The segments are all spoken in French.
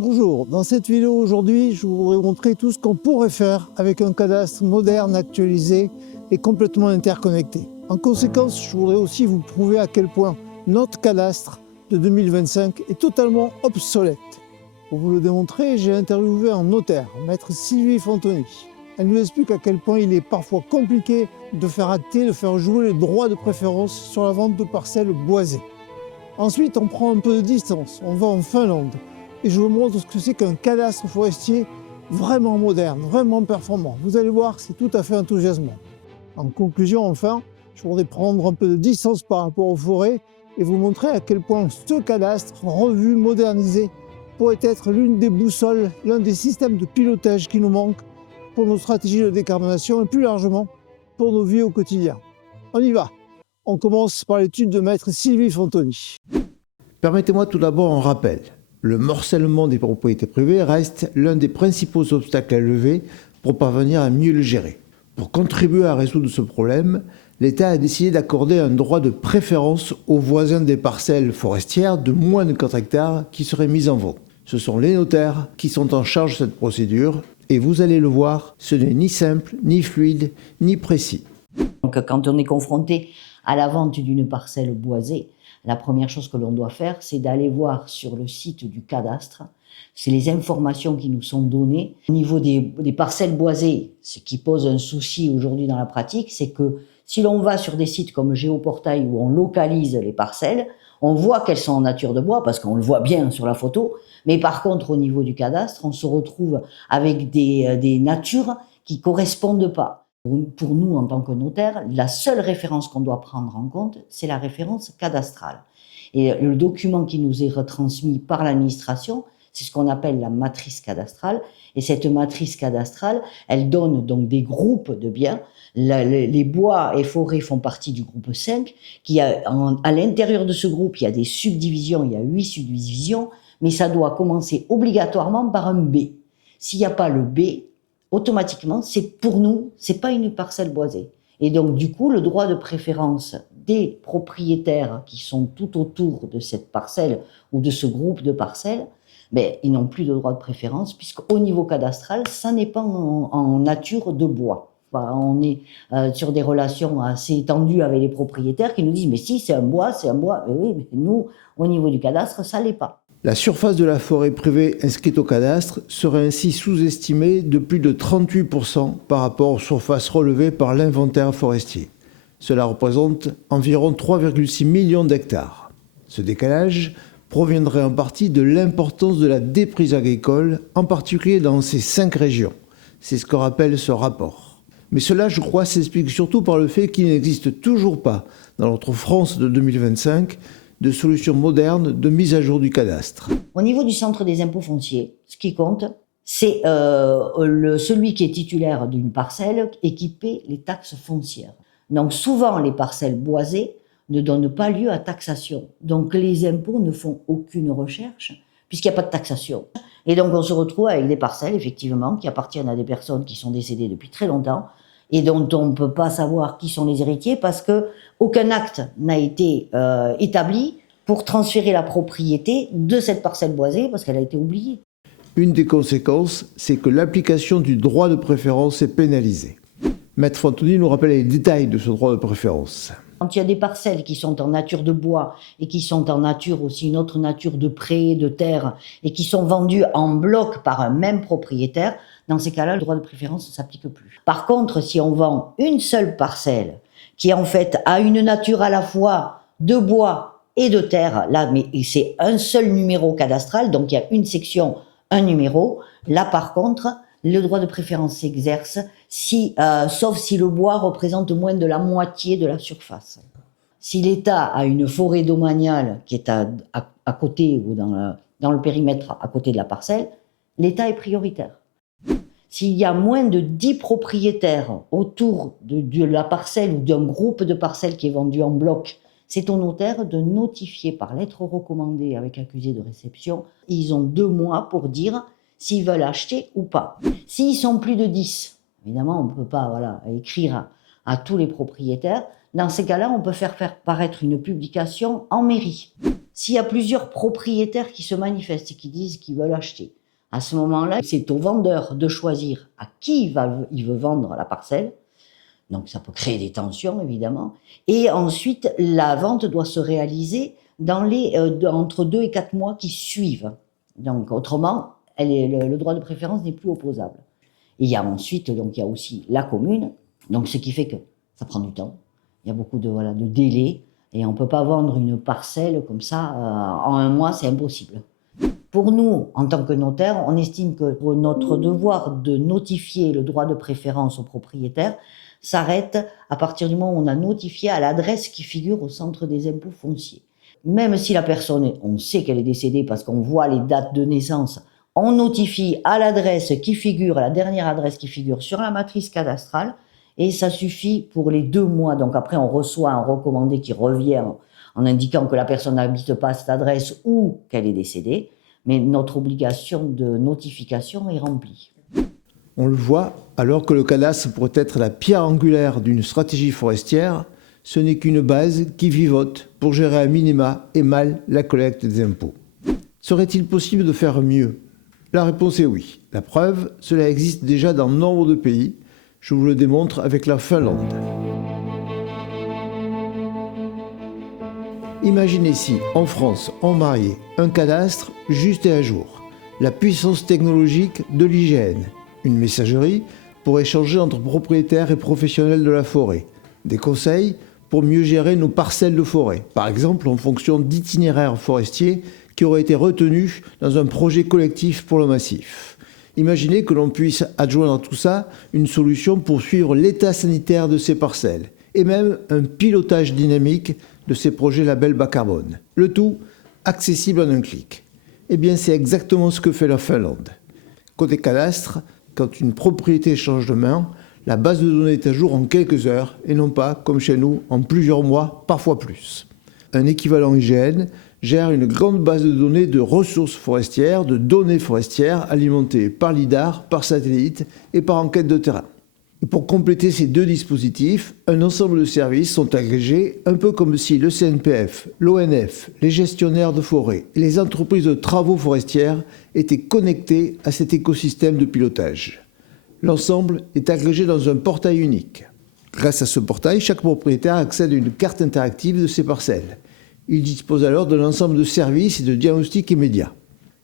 Bonjour, dans cette vidéo aujourd'hui, je voudrais vous montrer tout ce qu'on pourrait faire avec un cadastre moderne, actualisé et complètement interconnecté. En conséquence, je voudrais aussi vous prouver à quel point notre cadastre de 2025 est totalement obsolète. Pour vous le démontrer, j'ai interviewé un notaire, maître Sylvie Fontoni. Elle nous explique à quel point il est parfois compliqué de faire acter, de faire jouer les droits de préférence sur la vente de parcelles boisées. Ensuite, on prend un peu de distance, on va en Finlande. Et je vous montre ce que c'est qu'un cadastre forestier vraiment moderne, vraiment performant. Vous allez voir, c'est tout à fait enthousiasmant. En conclusion, enfin, je voudrais prendre un peu de distance par rapport aux forêts et vous montrer à quel point ce cadastre revu, modernisé, pourrait être l'une des boussoles, l'un des systèmes de pilotage qui nous manquent pour nos stratégies de décarbonation et plus largement pour nos vies au quotidien. On y va. On commence par l'étude de maître Sylvie Fontoni. Permettez-moi tout d'abord un rappel. Le morcellement des propriétés privées reste l'un des principaux obstacles à lever pour parvenir à mieux le gérer. Pour contribuer à résoudre ce problème, l'État a décidé d'accorder un droit de préférence aux voisins des parcelles forestières de moins de 4 hectares qui seraient mises en vente. Ce sont les notaires qui sont en charge de cette procédure et vous allez le voir, ce n'est ni simple, ni fluide, ni précis. Donc, quand on est confronté à la vente d'une parcelle boisée, la première chose que l'on doit faire, c'est d'aller voir sur le site du cadastre. C'est les informations qui nous sont données. Au niveau des parcelles boisées, ce qui pose un souci aujourd'hui dans la pratique, c'est que si l'on va sur des sites comme Géoportail où on localise les parcelles, on voit qu'elles sont en nature de bois parce qu'on le voit bien sur la photo. Mais par contre, au niveau du cadastre, on se retrouve avec des natures qui ne correspondent pas. Pour nous, en tant que notaire, la seule référence qu'on doit prendre en compte, c'est la référence cadastrale. Et le document qui nous est retransmis par l'administration, c'est ce qu'on appelle la matrice cadastrale. Et cette matrice cadastrale, elle donne donc des groupes de biens. Les bois et forêts font partie du groupe 5, à l'intérieur de ce groupe, il y a des subdivisions, il y a 8 subdivisions, mais ça doit commencer obligatoirement par un B. S'il n'y a pas le B, automatiquement, pour nous, c'est pas une parcelle boisée. Et donc, du coup, le droit de préférence des propriétaires qui sont tout autour de cette parcelle ou de ce groupe de parcelles, ils n'ont plus de droit de préférence puisqu'au niveau cadastral, ça n'est pas en nature de bois. On est sur des relations assez étendues avec les propriétaires qui nous disent « mais si, c'est un bois, c'est un bois ». Mais oui, mais nous, au niveau du cadastre, ça l'est pas. La surface de la forêt privée inscrite au cadastre serait ainsi sous-estimée de plus de 38% par rapport aux surfaces relevées par l'inventaire forestier. Cela représente environ 3,6 millions d'hectares. Ce décalage proviendrait en partie de l'importance de la déprise agricole, en particulier dans ces 5 régions. C'est ce que rappelle ce rapport. Mais cela, je crois, s'explique surtout par le fait qu'il n'existe toujours pas, dans notre France de 2025, de solutions modernes de mise à jour du cadastre. Au niveau du centre des impôts fonciers, ce qui compte, c'est celui qui est titulaire d'une parcelle et qui paie les taxes foncières. Donc souvent, les parcelles boisées ne donnent pas lieu à taxation. Donc les impôts ne font aucune recherche puisqu'il n'y a pas de taxation. Et donc on se retrouve avec des parcelles, effectivement, qui appartiennent à des personnes qui sont décédées depuis très longtemps et dont on ne peut pas savoir qui sont les héritiers parce qu'aucun acte n'a été établi pour transférer la propriété de cette parcelle boisée parce qu'elle a été oubliée. Une des conséquences, c'est que l'application du droit de préférence est pénalisée. Maître Fontoni nous rappelle les détails de ce droit de préférence. Quand il y a des parcelles qui sont en nature de bois et qui sont en nature aussi une autre nature de pré, de terre et qui sont vendues en bloc par un même propriétaire, dans ces cas-là, le droit de préférence ne s'applique plus. Par contre, si on vend une seule parcelle qui en fait a une nature à la fois de bois et de terre, là, mais c'est un seul numéro cadastral, donc il y a une section, un numéro. Là, par contre, le droit de préférence s'exerce, sauf si le bois représente moins de la moitié de la surface. Si l'État a une forêt domaniale qui est à côté ou dans le périmètre à côté de la parcelle, l'État est prioritaire. S'il y a moins de 10 propriétaires autour de la parcelle ou d'un groupe de parcelles qui est vendu en bloc, c'est au notaire de notifier par lettre recommandée avec accusé de réception. Ils ont 2 mois pour dire s'ils veulent acheter ou pas. S'ils sont plus de 10, évidemment, on ne peut pas écrire à tous les propriétaires. Dans ces cas-là, on peut faire paraître une publication en mairie. S'il y a plusieurs propriétaires qui se manifestent et qui disent qu'ils veulent acheter, à ce moment-là, c'est au vendeur de choisir à qui il veut vendre la parcelle. Donc ça peut créer des tensions, évidemment. Et ensuite, la vente doit se réaliser entre 2 et 4 mois qui suivent. Donc autrement, le droit de préférence n'est plus opposable. Et il y a ensuite, donc il y a aussi la commune, donc ce qui fait que ça prend du temps. Il y a beaucoup de délais et on ne peut pas vendre une parcelle comme ça en 1 mois, c'est impossible. Pour nous, en tant que notaire, on estime que notre devoir de notifier le droit de préférence au propriétaire s'arrête à partir du moment où on a notifié à l'adresse qui figure au centre des impôts fonciers. Même si la personne, on sait qu'elle est décédée parce qu'on voit les dates de naissance, on notifie à l'adresse qui figure, la dernière adresse qui figure sur la matrice cadastrale, et ça suffit pour les 2 mois. Donc après, on reçoit un recommandé qui revient en indiquant que la personne n'habite pas à cette adresse ou qu'elle est décédée, mais notre obligation de notification est remplie. On le voit, alors que le cadastre pourrait être la pierre angulaire d'une stratégie forestière, ce n'est qu'une base qui vivote pour gérer à minima et mal la collecte des impôts. Serait-il possible de faire mieux? La réponse est oui. La preuve, cela existe déjà dans nombre de pays. Je vous le démontre avec la Finlande. Imaginez si, en France, on mariait un cadastre juste et à jour, la puissance technologique de l'IGN, une messagerie pour échanger entre propriétaires et professionnels de la forêt, des conseils pour mieux gérer nos parcelles de forêt, par exemple en fonction d'itinéraires forestiers qui auraient été retenus dans un projet collectif pour le massif. Imaginez que l'on puisse adjoindre à tout ça une solution pour suivre l'état sanitaire de ces parcelles et même un pilotage dynamique de ces projets label bas carbone. Le tout accessible en un clic. Eh bien, c'est exactement ce que fait la Finlande. Côté cadastre, quand une propriété change de main, la base de données est à jour en quelques heures et non pas, comme chez nous, en plusieurs mois, parfois plus. Un équivalent IGN gère une grande base de données de ressources forestières, de données forestières alimentées par LIDAR, par satellite et par enquête de terrain. Et pour compléter ces 2 dispositifs, un ensemble de services sont agrégés, un peu comme si le CNPF, l'ONF, les gestionnaires de forêt et les entreprises de travaux forestières étaient connectés à cet écosystème de pilotage. L'ensemble est agrégé dans un portail unique. Grâce à ce portail, chaque propriétaire accède à une carte interactive de ses parcelles. Il dispose alors d'un ensemble de services et de diagnostics immédiats.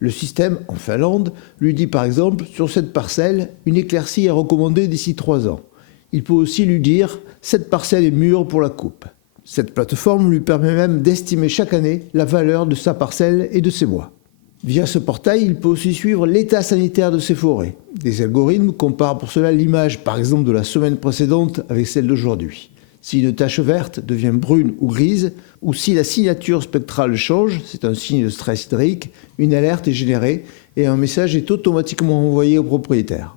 Le système, en Finlande, lui dit par exemple, sur cette parcelle, une éclaircie est recommandée d'ici 3 ans. Il peut aussi lui dire, cette parcelle est mûre pour la coupe. Cette plateforme lui permet même d'estimer chaque année la valeur de sa parcelle et de ses bois. Via ce portail, il peut aussi suivre l'état sanitaire de ses forêts. Des algorithmes comparent pour cela l'image, par exemple, de la semaine précédente avec celle d'aujourd'hui. Si une tache verte devient brune ou grise, ou si la signature spectrale change, c'est un signe de stress hydrique, une alerte est générée et un message est automatiquement envoyé au propriétaire.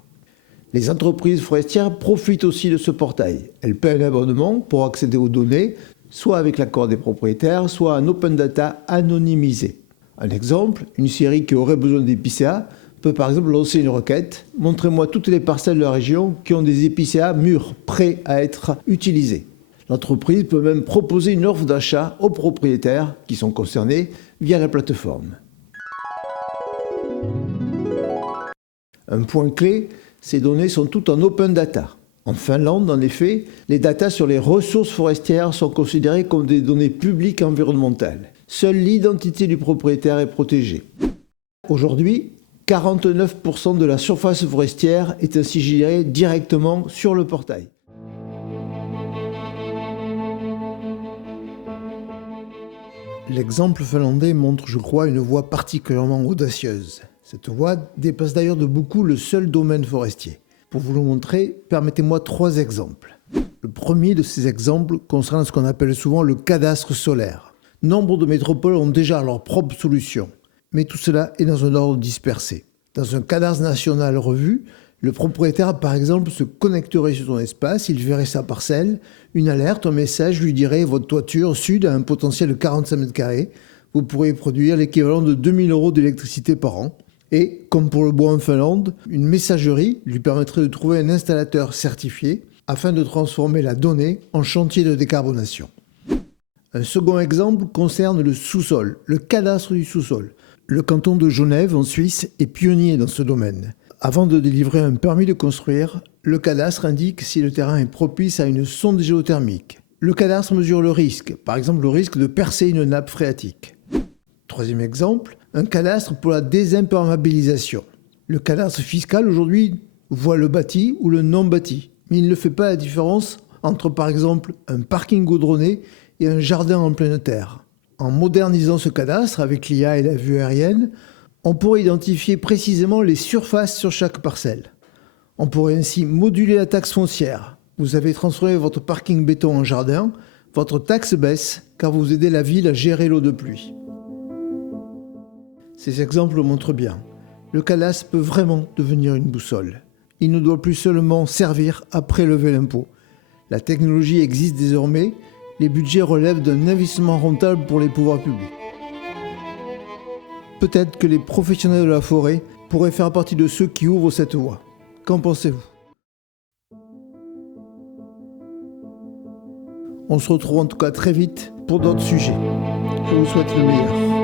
Les entreprises forestières profitent aussi de ce portail. Elles paient un abonnement pour accéder aux données, soit avec l'accord des propriétaires, soit en open data anonymisé. Un exemple, une scierie qui aurait besoin d'épicéas peut par exemple lancer une requête « Montrez-moi toutes les parcelles de la région qui ont des épicéas mûrs, prêts à être utilisés ». L'entreprise peut même proposer une offre d'achat aux propriétaires qui sont concernés via la plateforme. Un point clé, ces données sont toutes en open data. En Finlande, en effet, les datas sur les ressources forestières sont considérées comme des données publiques environnementales. Seule l'identité du propriétaire est protégée. Aujourd'hui, 49% de la surface forestière est ainsi gérée directement sur le portail. L'exemple finlandais montre, je crois, une voie particulièrement audacieuse. Cette voie dépasse d'ailleurs de beaucoup le seul domaine forestier. Pour vous le montrer, permettez-moi 3 exemples. Le premier de ces exemples concerne ce qu'on appelle souvent le cadastre solaire. Nombre de métropoles ont déjà leur propre solution, mais tout cela est dans un ordre dispersé. Dans un cadastre national revu, le propriétaire, par exemple, se connecterait sur son espace, il verrait sa parcelle, une alerte, un message lui dirait « Votre toiture sud a un potentiel de 45 m², vous pourrez produire l'équivalent de 2 000 € d'électricité par an ». Et, comme pour le bois en Finlande, une messagerie lui permettrait de trouver un installateur certifié afin de transformer la donnée en chantier de décarbonation. Un second exemple concerne le sous-sol, le cadastre du sous-sol. Le canton de Genève, en Suisse, est pionnier dans ce domaine. Avant de délivrer un permis de construire, le cadastre indique si le terrain est propice à une sonde géothermique. Le cadastre mesure le risque, par exemple le risque de percer une nappe phréatique. Troisième exemple, un cadastre pour la désimperméabilisation. Le cadastre fiscal aujourd'hui voit le bâti ou le non bâti, mais il ne fait pas la différence entre par exemple un parking goudronné et un jardin en pleine terre. En modernisant ce cadastre avec l'IA et la vue aérienne, on pourrait identifier précisément les surfaces sur chaque parcelle. On pourrait ainsi moduler la taxe foncière. Vous avez transformé votre parking béton en jardin, votre taxe baisse car vous aidez la ville à gérer l'eau de pluie. Ces exemples montrent bien. Le cadastre peut vraiment devenir une boussole. Il ne doit plus seulement servir à prélever l'impôt. La technologie existe désormais, les budgets relèvent d'un investissement rentable pour les pouvoirs publics. Peut-être que les professionnels de la forêt pourraient faire partie de ceux qui ouvrent cette voie. Qu'en pensez-vous ? On se retrouve en tout cas très vite pour d'autres sujets. Je vous souhaite le meilleur.